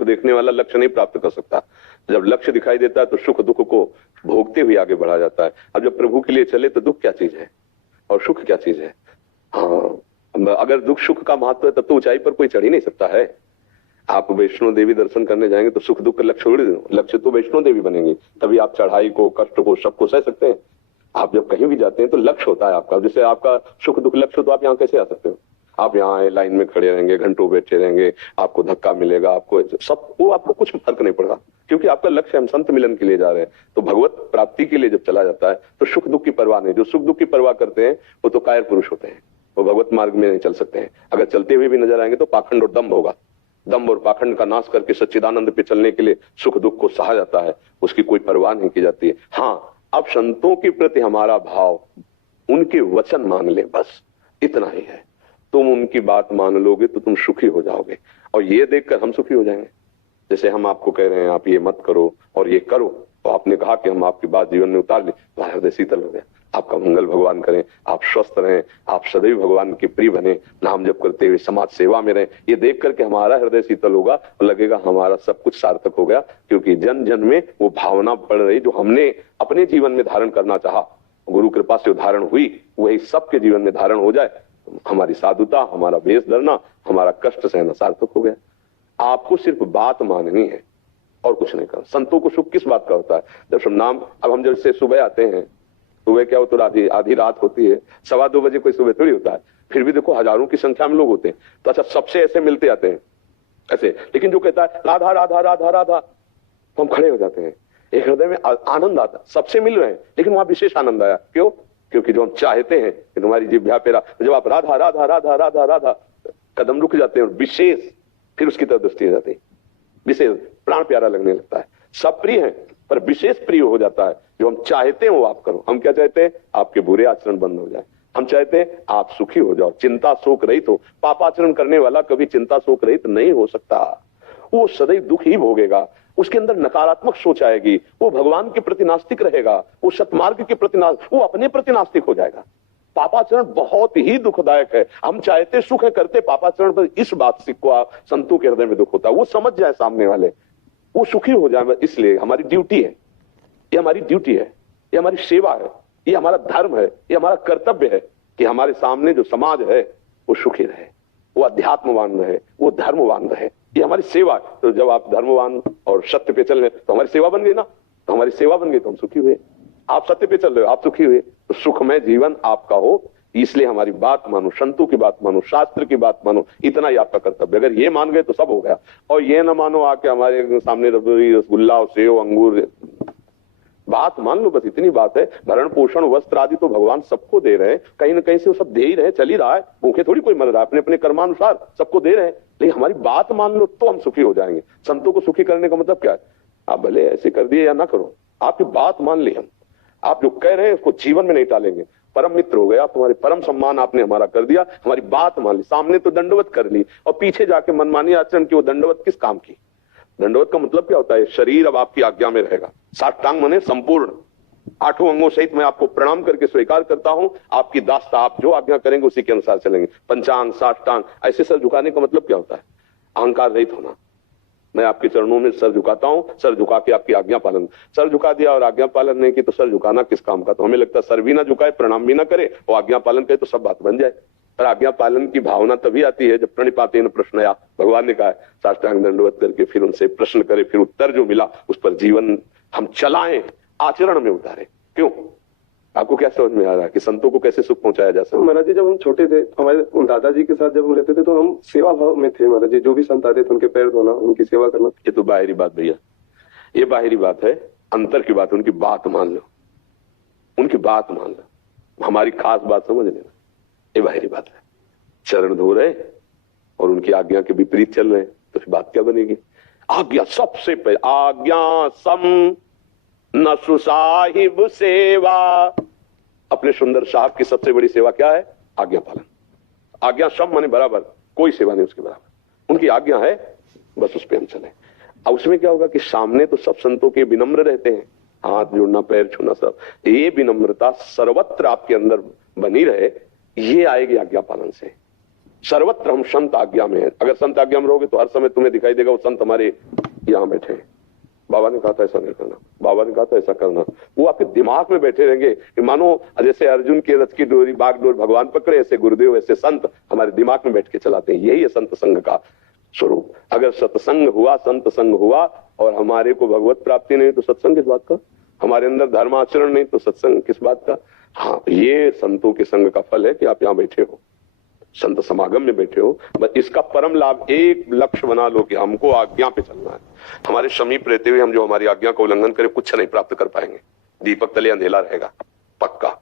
दुख देखने वाला लक्ष्य नहीं प्राप्त कर सकता। जब लक्ष्य दिखाई देता है तो सुख दुख को भोगते हुए आगे बढ़ा जाता है। अब जब प्रभु के लिए चले तो दुख क्या चीज है और सुख क्या चीज है। हाँ, अगर दुख सुख का महत्व है तब तो ऊंचाई पर कोई चढ़ ही नहीं सकता है। आप वैष्णो देवी दर्शन करने जाएंगे तो सुख दुख का लक्ष्य छोड़ दो, लक्ष्य तो वैष्णो देवी बनेंगी, तभी आप चढ़ाई को कष्ट को सबको सह सकते हैं। आप जब कहीं भी जाते हैं तो लक्ष्य होता है आपका, जैसे आपका सुख दुख लक्ष्य, तो आप यहाँ कैसे आ सकते हो। आप यहाँ आए, लाइन में खड़े रहेंगे, घंटों बैठे रहेंगे, आपको धक्का मिलेगा, आपको सब, वो आपको कुछ फर्क नहीं पड़ेगा, क्योंकि आपका लक्ष्य हम संत मिलन के लिए जा रहे हैं। तो भगवत प्राप्ति के लिए जब चला जाता है तो सुख दुख की परवाह नहीं। जो सुख दुख की परवाह करते हैं वो तो कायर पुरुष होते हैं, वो भगवत मार्ग में नहीं चल सकते हैं। अगर चलते हुए भी नजर आएंगे तो पाखंड और दम्भ होगा। दम्भ और पाखंड का नाश करके सच्चिदानंद पे चलने के लिए सुख दुख को सहा जाता है, उसकी कोई परवाह नहीं की जाती है। हाँ, अब संतों के प्रति हमारा भाव, उनके वचन मान ले, बस इतना ही है। तुम उनकी बात मान लोगे तो तुम सुखी हो जाओगे, और ये देखकर हम सुखी हो जाएंगे। जैसे हम आपको कह रहे हैं आप ये मत करो और ये करो, तो आपने कहा कि हम आपकी बात जीवन में उतार ली, तुम्हारा हृदय शीतल हो गया। आपका मंगल भगवान करें, आप स्वस्थ रहें, आप सदैव भगवान के प्रिय बने, नाम जप करते हुए समाज सेवा में रहें। ये देख करके हमारा हृदय शीतल होगा और लगेगा हमारा सब कुछ सार्थक हो गया, क्योंकि जन जन में वो भावना बढ़ रही जो हमने अपने जीवन में धारण करना चाहा, गुरु कृपा से धारण हुई, वही सबके जीवन में धारण हो जाए। हमारी साधुता, हमारा वेश धरना, हमारा कष्ट सहना सार्थक हो गया। आपको सिर्फ बात माननी है और कुछ नहीं करना। संतों को सुख किस बात का होता है, जब सब नाम, अब हम जैसे सुबह आते हैं, सुबह क्या हो तो आधी रात होती है, 2:15 बजे कोई सुबह थोड़ी होता है, फिर भी देखो हजारों की संख्या में लोग होते हैं। तो अच्छा, सबसे ऐसे मिलते आते हैं ऐसे, लेकिन जो कहता है राधा राधा राधा राधा, तो हम खड़े हो जाते हैं, एक हृदय में आनंद आता। सबसे मिल रहे हैं लेकिन वहां विशेष आनंद आया, क्यों? क्योंकि जो हम चाहते हैं कि तुम्हारी जिह्वा पे, जब आप राधा राधा राधा राधा राधा, कदम रुक जाते हैं और विशेष फिर उसकी तरफ दृष्टि हो जाती है, विशेष प्राण प्यारा लगने लगता है। सब प्रिय है पर विशेष प्रिय हो जाता है। जो हम चाहते हैं वो आप करो। हम क्या चाहते हैं? आपके बुरे आचरण बंद हो जाए। हम चाहते हैं आप सुखी हो जाओ, चिंता शोक रहित हो। पापाचरण करने वाला कभी चिंता शोक रहित नहीं हो सकता, वो सदैव दुख ही भोगेगा। उसके अंदर नकारात्मक सोच आएगी, वो भगवान के प्रति नास्तिक रहेगा, वो सतमार्ग के प्रति वो अपने प्रति नास्तिक हो जाएगा। पापाचरण बहुत ही दुखदायक है। हम चाहते सुख है, करते पापाचरण पर। इस बात से को संतों के हृदय में दुख होता है। वो समझ जाए सामने वाले, वो सुखी हो जाए। इसलिए हमारी ड्यूटी है, ये हमारी ड्यूटी है, ये हमारी सेवा है, ये हमारा धर्म है, ये हमारा कर्तव्य है कि हमारे सामने जो समाज है वो सुखी रहे, वो अध्यात्मवान रहे, वो धर्मवान रहे। ये हमारी सेवा है। तो जब आप धर्मवान और सत्य पे चल रहे तो हमारी सेवा बन गई ना, तो हमारी सेवा बन गई तो हम सुखी हुए। आप सत्य पे चल रहे हो, आप सुखी हुए, तो सुखमय जीवन आपका हो। इसलिए हमारी बात मानो, संतों की बात मानो, शास्त्र की बात मानो, इतना ही आपका कर्तव्य। अगर ये मान गए तो सब हो गया। और ये ना मानो आके हमारे सामने रसगुल्ला, सेव, अंगूर, बात मान लो, बस इतनी बात है। भरण पोषण वस्त्र आदि तो भगवान सबको दे रहे हैं, कहीं ना कहीं से वो सब दे ही रहे, चल ही रहा है। भूखे थोड़ी कोई मर रहा है, अपने अपने कर्मानुसार सबको दे रहे हैं। लेकिन हमारी बात मान लो तो हम सुखी हो जाएंगे। संतों को सुखी करने का मतलब क्या है? आप भले ऐसे कर दिए या ना करो, आपकी बात मान ली हम, आप जो कह रहे हैं उसको जीवन में नहीं टालेंगे। परम मित्र हो गए आप, तुम्हारे परम सम्मान आपने हमारा कर दिया, हमारी बात मान ली। सामने तो दंडवत कर ली और पीछे जाके मनमानी आचरण की। वो दंडवत किस काम की? दंडवत का मतलब क्या होता है? शरीर अब आपकी आज्ञा में रहेगा। साष्टांग माने संपूर्ण, 8 अंगों सहित मैं आपको प्रणाम करके स्वीकार करता हूं, आपकी दास्ता, आप जो आज्ञा करेंगे उसी के अनुसार चलेंगे। पंचांग, साष्टांग, ऐसे सर झुकाने का मतलब क्या होता है? अहंकार रहित होना। मैं आपके चरणों में सर झुकाता हूं, सर झुका के आपकी आज्ञा पालन। सर झुका दिया और आज्ञा पालन नहीं की तो सर झुकाना किस काम का? तो हमें लगता है सर भी ना झुकाए, प्रणाम भी ना करे और आज्ञा पालन करे तो सब बात बन जाए। पर आज्ञा पालन की भावना तभी आती है जब प्रणिपातेन प्रश्नया, भगवान ने कहा है साष्टांग दंडवत करके फिर उनसे प्रश्न करे, फिर उत्तर जो मिला उस पर जीवन हम चलाएं, आचरण में उतारे। क्यों? आपको क्या समझ में आ रहा है कि संतों को कैसे सुख पहुंचाया जा सकता? महाराज जी, जब हम छोटे थे, हमारे दादाजी के साथ जब हम रहते थे तो हम सेवा भाव में थे। महाराज जी, जो भी संत आते थे उनके पैर धोना, उनकी सेवा करना। ये तो बाहरी बात भैया, ये बाहरी बात है। अंतर की बात, उनकी बात मान लो, उनकी बात मान लो, हमारी खास बात समझ लेना, ये बाहरी बात है। चरण धो रहे और उनकी आज्ञा के विपरीत चल रहे तो फिर बात क्या बनेगी? आज्ञा सबसे पहले, आज्ञा सम न सुसाहिब सेवा। अपने सुंदर साहब की सबसे बड़ी सेवा क्या है? आज्ञा पालन। आज्ञा सम माने बराबर, कोई सेवा नहीं उसके बराबर। उनकी आज्ञा है, बस उस पर हम चले। अब उसमें क्या होगा कि सामने तो सब संतों के विनम्र रहते हैं, हाथ जोड़ना, पैर छूना, सब। ये विनम्रता सर्वत्र आपके अंदर बनी रहे, ये आएगी आज्ञा पालन से। सर्वत्र हम संत आज्ञा में हैं। अगर संत आज्ञा में रहोगे तो हर समय तुम्हें दिखाई देगा वो संत हमारे यहाँ बैठे हैं। बाबा ने कहा था ऐसा नहीं करना, बाबा ने कहा था ऐसा करना। वो आपके दिमाग में बैठे रहेंगे कि मानो जैसे अर्जुन के रथ की डोरी बागडोर भगवान पकड़े, ऐसे गुरुदेव ऐसे संत हमारे दिमाग में बैठ के चलाते हैं। यही है संत संग का स्वरूप। अगर सत्संग हुआ, संत संग हुआ और हमारे को भगवत प्राप्ति नहीं तो सत्संग किस बात का, हमारे अंदर धर्माचरण नहीं तो सत्संग किस बात का। हाँ, ये संतों के संग का फल है कि आप यहाँ बैठे हो, संत समागम में बैठे हो। बस इसका परम लाभ एक लक्ष्य बना लो कि हमको आज्ञा पे चलना है। हमारे समीप रहते हुए हम जो हमारी आज्ञा का उल्लंघन करें कुछ नहीं प्राप्त कर पाएंगे। दीपक तले अंधेला रहेगा, पक्का।